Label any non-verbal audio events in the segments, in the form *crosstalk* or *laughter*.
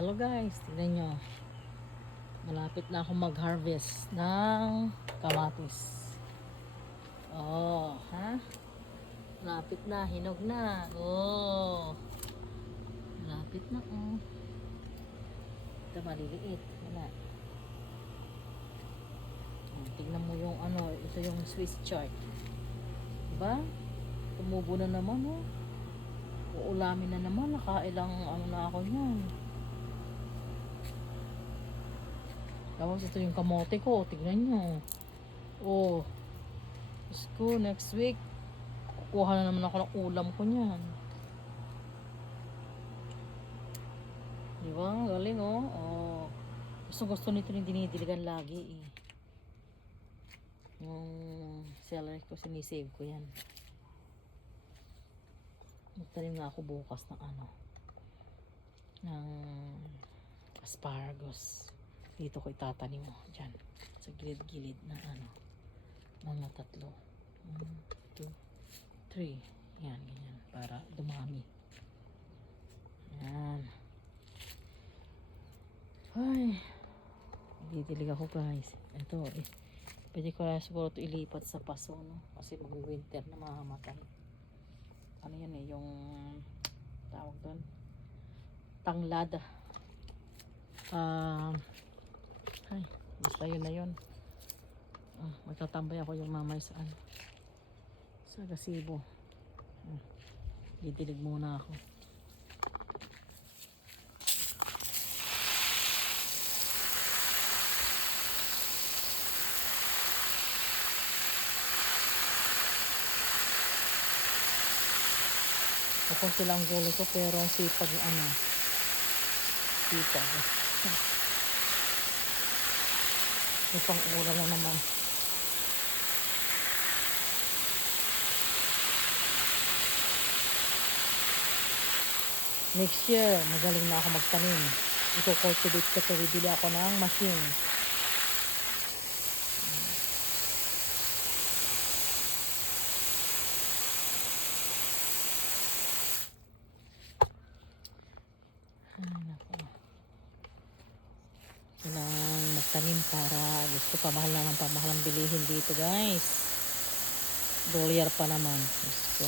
Hello guys, tignan nyo. Malapit na ako mag-harvest ng kamatis. Oh, ha? Malapit na, hinog na. Oh. Malapit na, oh. Ito maliliit. Wala. Oh, Tignan mo yung ano, ito yung Swiss chart. Diba? Tumubo na naman, oh. Uulamin na naman, nakailang ano na ako niyan. Tapos ito yung kamote ko, tignan nyo. Oh. Diyos ko, next week, kukuha na naman ako ng ulam ko niyan. Di ba? Galing oh. Oh. Gusto gusto nito yung dinidiligan lagi eh. Yung celery ko, sinisave ko yan. Magtanim nga ako bukas ng ano. Ng asparagus. Dito ko itatanim mo. Diyan. Sa gilid-gilid na ano. Mga tatlo. One, two, three. Yan, ganyan. Para dumami. Yan. Ay. Didilig ako guys. Ito eh. Pwede ko na siguro ito ilipat sa paso no. Kasi mag-winter na mamamatay. Ano yan eh. Yung tawag doon. Tanglad. Um, ay, basta yun na yun. Ah, magtatambay ako yung mamay sa ano. Sa gasibo. Ah, didilig muna ako. Kakunti lang ang gulo ko pero ang sipag ano. Sipag. *laughs* May pang ulam na naman. Next year, magaling na ako magtanim. Iko-cultivate ko ito. Bibili ako ng machine. Ay, nako. Kailangan magtanim para gusto pa mahal naman pa mahal ang bilihin dito guys. Dolyar pa naman. Gusto.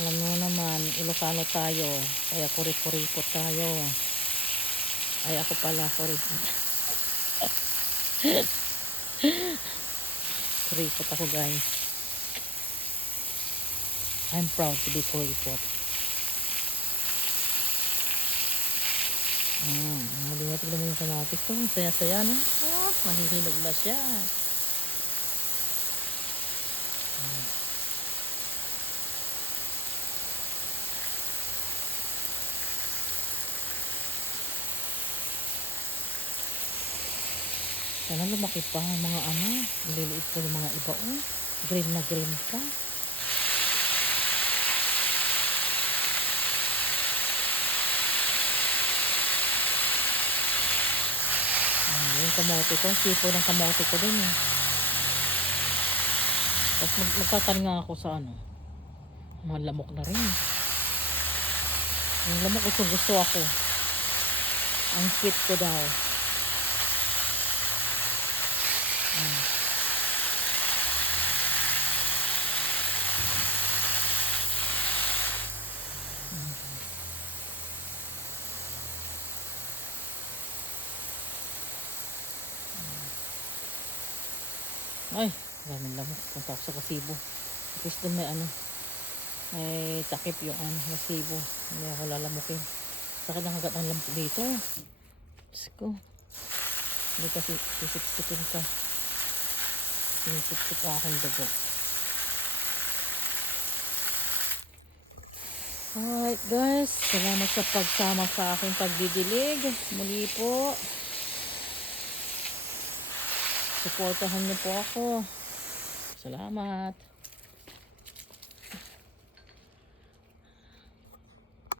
Alam mo naman, Ilocano tayo. Kaya kuri-kuripot tayo. Ay ako pala kuripot. kuripot *laughs* ako guys. I'm proud to be kuripot. Mm, maliwat ko naman yung kamatis ko. Saya-saya na. Ah, mahihinog na siya. Mm. Sana lumaki pa ang mga ano. Maliliit pa yung mga iba. Oh. Green na green pa. Yung kamote ko, sipo ng kamote ko din eh. Tapos mag magtatanim nga ako sa ano, mga lamok na rin. Yung lamok gusto gusto ako. Ang sweet ko daw. Ay, daming lamok. Punta ako sa kasibo. At least doon may ano, may takip yung ano, kasibo. Hindi ako lalamukin. Sakit ang hagat ng lamok dito. Diyos ko. Hindi kasi sisip-sipin ka. Sinisip-sip pa akong dugo. Alright guys, salamat sa pagsama sa aking pagdidilig. Muli po. Supportahan niyo po ako. Salamat.